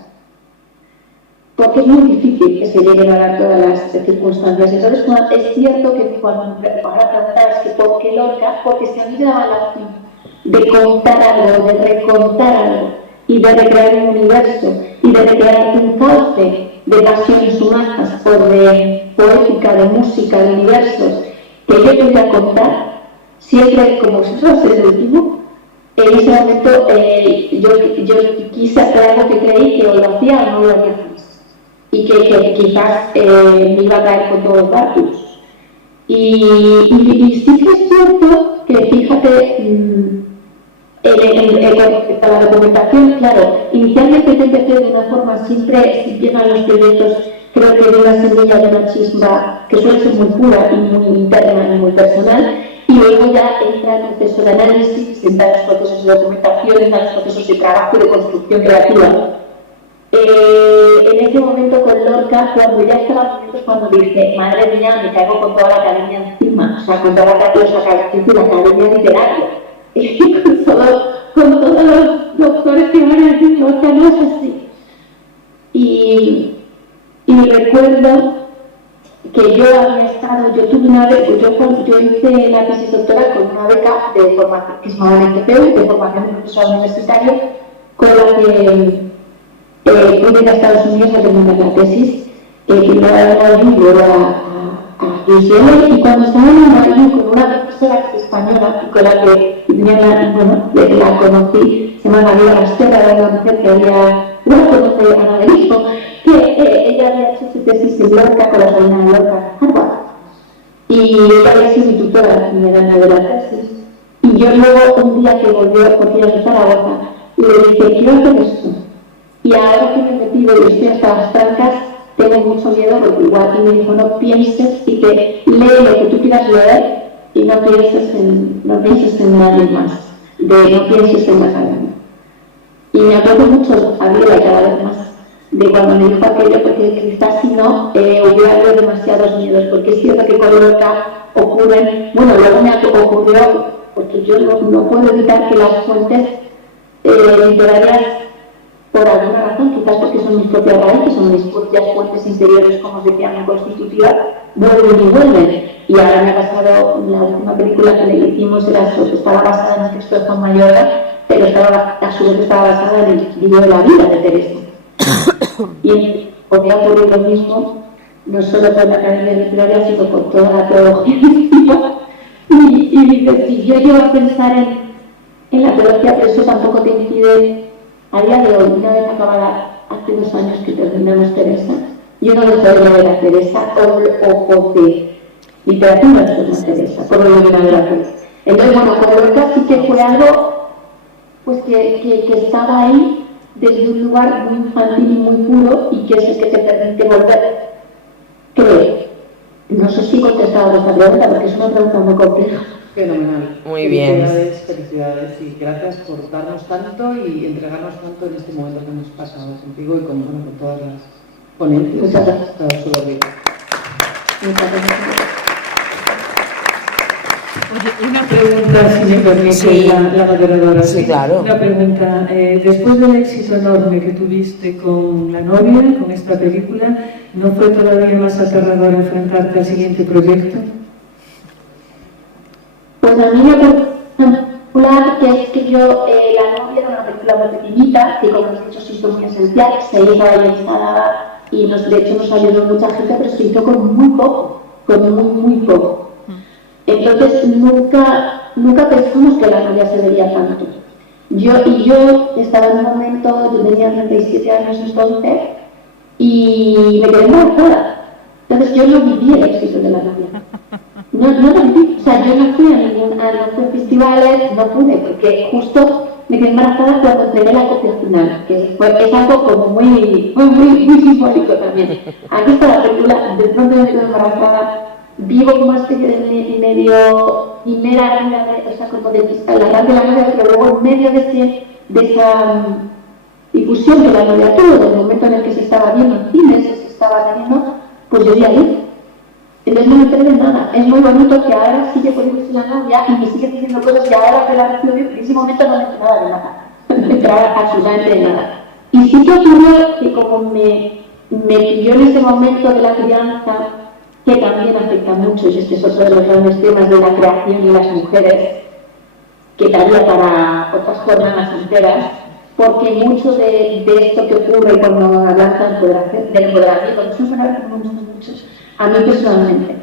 porque es muy difícil que se lleguen a dar todas las circunstancias. Entonces, es cierto que cuando ahora preguntabas que por qué Lorca, porque si a mí me daban la opción de contar algo, de recontar algo, y de recrear un universo, y de recrear un cauce de pasiones humanas, o de poética, de música, de universos, que yo podía contar, siempre como si fuese el último, en ese momento yo quise hacer algo que creí que o lo hacía o no lo haría más, y que quizás me iba a caer con todos los barcos. Y sí que es cierto que, fíjate, con la documentación, claro, inicialmente yo empecé de una forma, siempre empiezan los proyectos, creo que de una semilla de una chispa que suele ser muy pura y muy interna y muy personal, y luego ya entra el proceso de análisis, entra en los procesos de documentación, entra en los procesos de trabajo y de construcción creativa. En ese momento con Lorca, cuando ya estaba, cuando dije: madre mía, me caigo con toda la academia encima, o sea, con toda la academia literaria. Con todos los doctores que van a decir: Lorca no es así. Y recuerdo que yo había estado, yo tuve una beca, yo hice la tesis doctoral con una beca de formación que se llamaba NTPU, de formación de profesor universitario, con la que pude ir a Estados Unidos a terminar la tesis, primero a Nueva York y luego a UCLA, y cuando estaba en Nueva York con una profesora española con la que la conocí, se llama Gabriela Rasterra, era una mujer que había, conoce a Ana del Hijo, que ella había hecho su tesis en Lorca con la Reina de Lorca, Harvard, y ella había sido mi tutora la primera año de la tesis. Y yo luego, un día que volvió, porque ella es de Zaragoza, le dije: quiero hacer esto. Y ahora que me he metido y estoy hasta las trancas, tengo mucho miedo, porque igual, y me dijo: no pienses, y que lee lo que tú quieras leer y no pienses en nadie más, no pienses en la academia. Y me acuerdo mucho, Gabriela, cada vez más, de cuando me dijo aquello, porque quizás si no hubiera habido demasiados miedos, porque es cierto que con Lorca ocurren, bueno, luego me ocurrió, porque yo no puedo evitar que las fuentes literarias, por alguna razón, quizás porque son mis propias raíces, son mis propias fuentes interiores, como os decía, mi constitutiva, vuelven y vuelven. Y ahora me ha pasado, la última película que le hicimos estaba basada en el texto de Juan Mayorga, pero a su vez estaba basada en el libro de la vida de Teresa. Y podría ocurrir lo mismo, no solo con la academia literaria, sino con toda la teología. Y si yo llego a pensar en la teología, pero eso tampoco te impide. A día de hoy, una vez acabada, hace 2 años que terminamos Teresa, yo no dejo de leer a Teresa o de literatura de Teresa, por lo de la Teresa. Entonces, bueno, con Lorca sí que fue algo pues que estaba ahí desde un lugar muy infantil y muy puro, y que es el que te permite volver. Creo. No sé si he contestado a esta pregunta, porque es una pregunta muy compleja. Fenomenal. Muy bien. Felicidades y gracias por darnos tanto y entregarnos tanto en este momento que hemos pasado contigo y con todas las ponencias. Muchas gracias. Está súper bien. Muchas gracias. Oye, una pregunta, si me permite, Sí. la moderadora. Sí, claro. Una pregunta. Después del éxito enorme que tuviste con La novia, con esta película, ¿no fue todavía más aterrador enfrentarte al siguiente proyecto? Pues a mí me particular que es que yo, La novia era una película muy pequeñita, que como has dicho se hizo muy esencial, se hizo ahí instalada y de hecho nos ayudó mucha gente, pero se hizo con muy poco, con muy poco. Entonces nunca pensamos que La novia se vería tanto. Yo estaba en un momento, yo tenía 37 años entonces y me quedé embarazada. Entonces yo no viví el éxito de La novia. No lo viví, o sea, yo no fui no fui a festivales, no pude, porque justo me quedé embarazada cuando entregué la copia final, que es algo como muy simbólico también. Aquí está la película, de pronto me quedo embarazada, vivo como una especie de medio quimera, o sea, como de la gran de La novia, pero luego en medio de esa difusión de La novia todo, del momento en el que se estaba viendo en cines, se estaba viendo, pues yo vi ahí. Entonces no me enteré de nada. Es muy bonito que ahora sigue poniéndose La novia y me sigue diciendo cosas que ahora que la recibo en ese momento no me enteraba de nada. No me enteraba absolutamente de nada. Y sí que ocurrió que como me pilló en ese momento de la crianza, que también afecta mucho, y este es otro de los grandes temas de la creación y las mujeres, que daría para otras jornadas enteras, porque mucho de esto que ocurre cuando hablamos del empoderamiento, muchos a mí personalmente,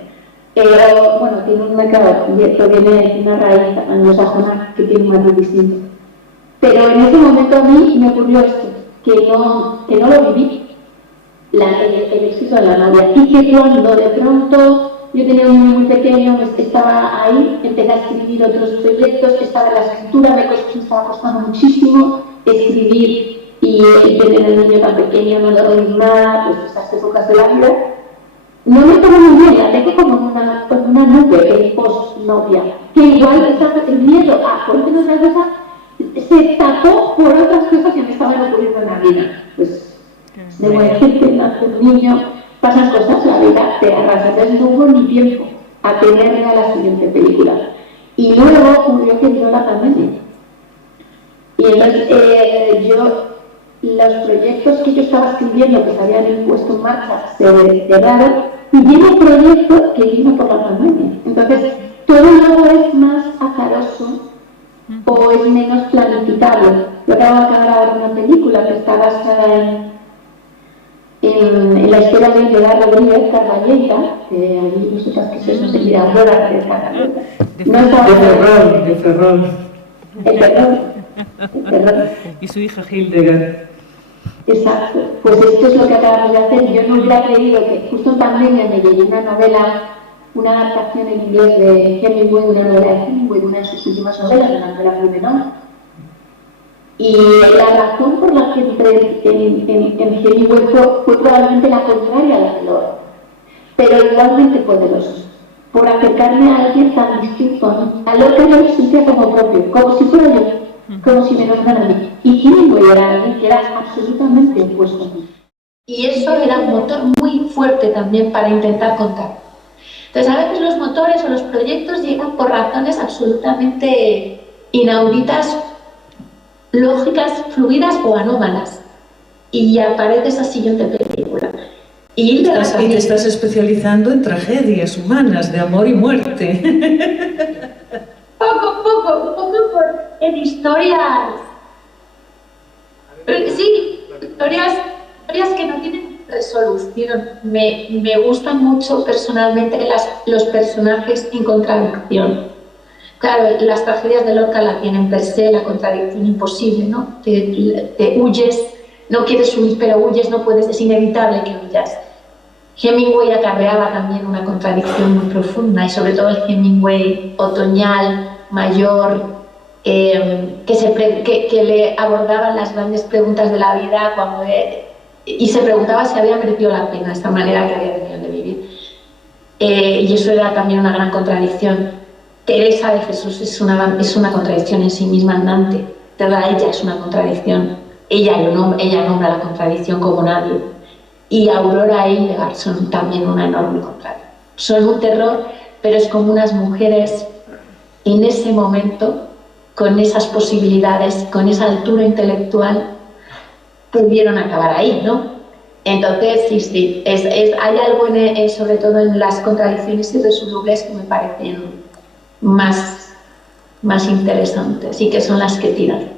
bueno, tiene un mercado proviene de una raíz anglosajona que tiene un matiz distinto. Pero en ese momento a mí me ocurrió esto, que no lo viví, el éxito de La novia, y que cuando de pronto yo tenía un niño muy pequeño, estaba ahí, empecé a escribir otros proyectos, estaba en la escritura, me estaba costando muchísimo escribir y tener el niño tan pequeño, no dormir nada, pues esas épocas de la vida. No me tomé muy bien, la tengo como una nube post-novia, que igual el miedo a cualquier otra cosa se tapó por otras cosas que me estaban ocurriendo en la vida. Pues de buena gente, nace un niño, pasan cosas, la vida te arrasa, entonces no hubo ni tiempo a tenerme a la siguiente película. Y luego ocurrió que vino la pandemia. Y entonces los proyectos que yo estaba escribiendo, que se habían puesto en marcha, se cerraron, y viene un proyecto que vino por la pandemia. Entonces, todo luego es más azaroso o es menos planificable. Yo acabo de acabar una película que está basada en la historia de Pilar Rodríguez Carballeira, que allí nosotras que somos seguidoras de Carballeira. De Ferrol. El terror. Y su hija Hildegard. Exacto, pues esto es lo que acabamos de hacer. Yo no hubiera creído que justo en pandemia me llegué una novela, una adaptación en inglés de Hemingway, una novela de Hemingway, una de sus últimas novelas, una novela muy menor. Y la razón por la que entré en Hemingway fue probablemente la contraria a la de Lord, pero igualmente poderosa, por acercarme a alguien tan distinto a lo que yo sentía como propio, como si fuera yo, como si me nombrara a mí. Y Hemingway era alguien que era absolutamente opuesto a mí. Y eso era un motor muy fuerte también para intentar contar. Entonces, a veces los motores o los proyectos llegan por razones absolutamente inauditas, lógicas, fluidas o anómalas. Y aparece esa siguiente película. Y te estás especializando en tragedias humanas, de amor y muerte. poco en historias. Sí, historias que no tienen resolución. Me gustan mucho personalmente los personajes en contradicción. Claro, las tragedias de Lorca la tienen per se, la contradicción imposible, ¿no? Te huyes, no quieres huir, pero huyes, no puedes, es inevitable que huyas. Hemingway acarreaba también una contradicción muy profunda, y sobre todo el Hemingway otoñal, mayor, que le abordaban las grandes preguntas de la vida y se preguntaba si había merecido la pena esta manera que había tenido de vivir. Y eso era también una gran contradicción. Teresa de Jesús es una contradicción en sí misma andante. Toda ella es una contradicción. Ella nombra la contradicción como nadie. Y Aurora e Hildegard son también una enorme contradicción. Son un terror, pero es como unas mujeres en ese momento, con esas posibilidades, con esa altura intelectual, pudieron acabar ahí, ¿no? Entonces, sí, hay algo sobre todo en las contradicciones irresolubles que me parecen más interesantes y que son las que tiran.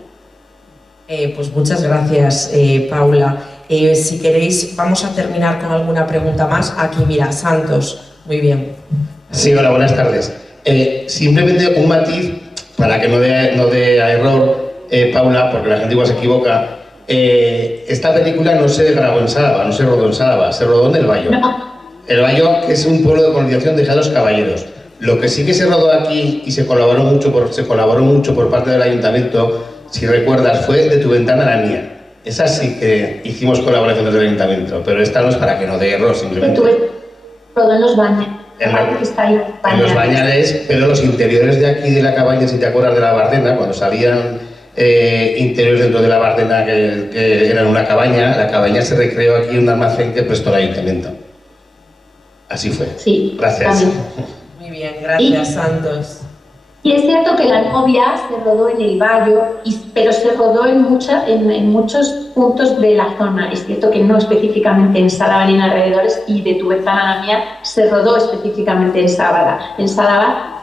Pues muchas gracias, Paula. Si queréis, vamos a terminar con alguna pregunta más. Aquí, mira, Santos. Muy bien. Sí, hola, buenas tardes. Simplemente un matiz para que no dé a error, Paula, porque la gente igual se equivoca. Esta película no se grabó en Sálava, no se rodó en Sálava, se rodó en El Bayo. No. El Bayo, que es un pueblo de colonización de los Caballeros. Lo que sí que se rodó aquí y se colaboró mucho por parte del ayuntamiento, si recuerdas, fue De tu ventana a la mía. Esa sí que hicimos colaboración desde el ayuntamiento, pero esta no es para que no dé error, simplemente. Todo en los baños. En los bañales, pero los interiores de aquí de la cabaña, si te acuerdas de la Bardena, cuando salían interiores dentro de la Bardena que eran una cabaña, la cabaña se recreó aquí en un almacén que prestó el ayuntamiento. Así fue. Sí. Gracias. También. Muy bien, gracias, Santos. Y es cierto que La novia se rodó en El Bayo, pero se rodó en muchos puntos de la zona. Es cierto que no específicamente en Sálava ni en alrededores, y De tu ventana a la mía se rodó específicamente en Sálava.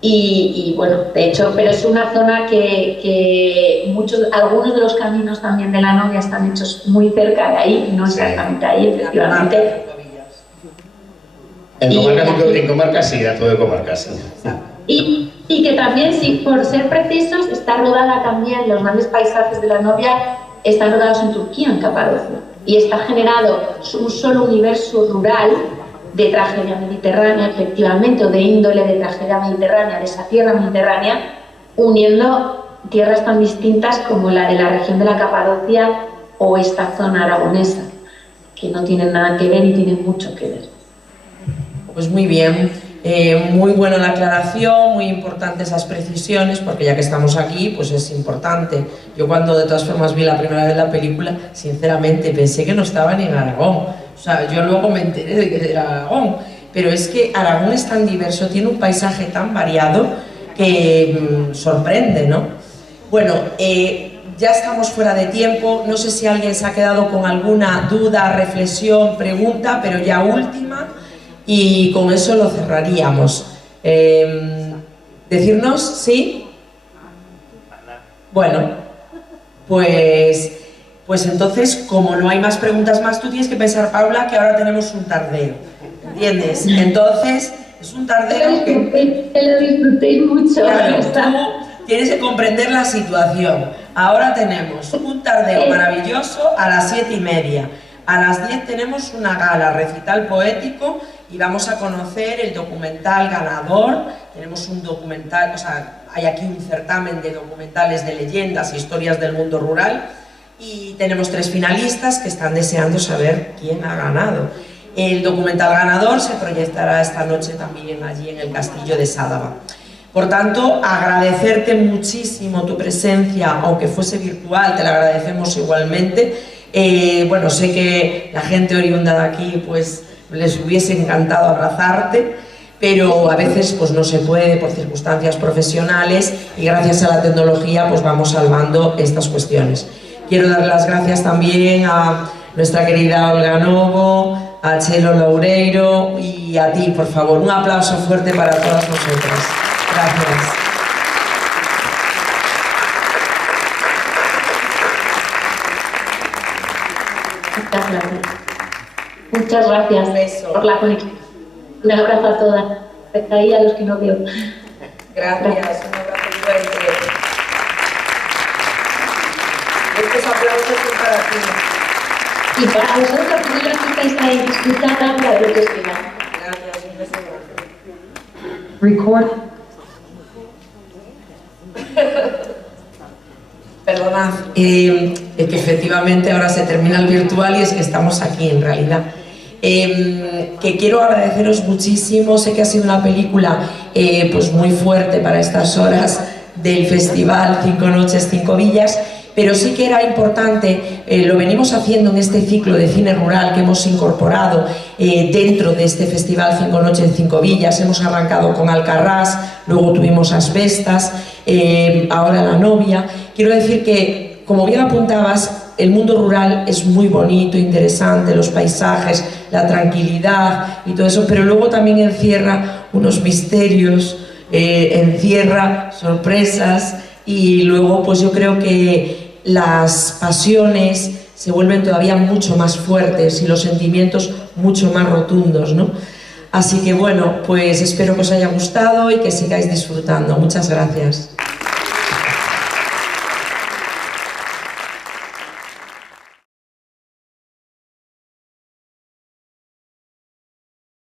Y bueno, de hecho, pero es una zona que algunos de los caminos también de La novia están hechos muy cerca de ahí, no exactamente ahí, efectivamente. En comarca sí, a todo de comarca sí. Y que también, sí, por ser precisos, está rodada también, los grandes paisajes de La novia están rodados en Turquía, en Capadocia. Y está generado un solo universo rural de tragedia mediterránea, efectivamente, o de índole de tragedia mediterránea, de esa tierra mediterránea, uniendo tierras tan distintas como la de la región de la Capadocia o esta zona aragonesa, que no tienen nada que ver y tienen mucho que ver. Pues muy bien, muy buena la aclaración, muy importantes esas precisiones, porque ya que estamos aquí, pues es importante. Yo cuando de todas formas vi la primera vez la película, sinceramente pensé que no estaba ni en Aragón. O sea, yo luego me enteré de que era Aragón, pero es que Aragón es tan diverso, tiene un paisaje tan variado que sorprende, ¿no? Bueno, ya estamos fuera de tiempo, no sé si alguien se ha quedado con alguna duda, reflexión, pregunta, pero ya última. Y con eso lo cerraríamos. ¿Decirnos? ¿Sí? Bueno, pues entonces, como no hay más preguntas más, tú tienes que pensar, Paula, que ahora tenemos un tardeo. ¿Entiendes? Entonces, es un tardeo que lo disfrutéis mucho. Claro, tú tienes que comprender la situación. Ahora tenemos un tardeo maravilloso a las 7:30. A las 10 tenemos una gala, recital poético, y vamos a conocer el documental ganador. Tenemos un documental, o sea, hay aquí un certamen de documentales de leyendas e historias del mundo rural, y tenemos 3 finalistas que están deseando saber quién ha ganado. El documental ganador se proyectará esta noche también allí en el Castillo de Sádava. Por tanto, agradecerte muchísimo tu presencia, aunque fuese virtual, te la agradecemos igualmente. Bueno, sé que la gente oriunda de aquí pues les hubiese encantado abrazarte, pero a veces pues no se puede por circunstancias profesionales, y gracias a la tecnología pues vamos salvando estas cuestiones. Quiero dar las gracias también a nuestra querida Olga Novo, a Chelo Loureiro y a ti, por favor. Un aplauso fuerte para todas nosotras. Gracias. Muchas gracias por la conexión. Un abrazo a todas. Hasta ahí a los que no veo. Gracias, un abrazo fuerte. Estos aplausos son para ti. Y para vosotros, que estáis ahí disfrutando de lo que es final. Gracias, un beso grande. Record. Perdonad, que efectivamente ahora se termina el virtual y es que estamos aquí en realidad. que quiero agradeceros muchísimo. Sé que ha sido una película pues muy fuerte para estas horas del festival 5 noches, 5 villas, pero sí que era importante, lo venimos haciendo en este ciclo de cine rural que hemos incorporado dentro de este festival 5 noches, 5 villas. Hemos arrancado con Alcarrás, luego tuvimos Asbestas, ahora La novia. Quiero decir que, como bien apuntabas, el mundo rural es muy bonito, interesante, los paisajes, la tranquilidad y todo eso, pero luego también encierra unos misterios, encierra sorpresas, y luego pues yo creo que las pasiones se vuelven todavía mucho más fuertes y los sentimientos mucho más rotundos, ¿no? Así que bueno, pues espero que os haya gustado y que sigáis disfrutando. Muchas gracias.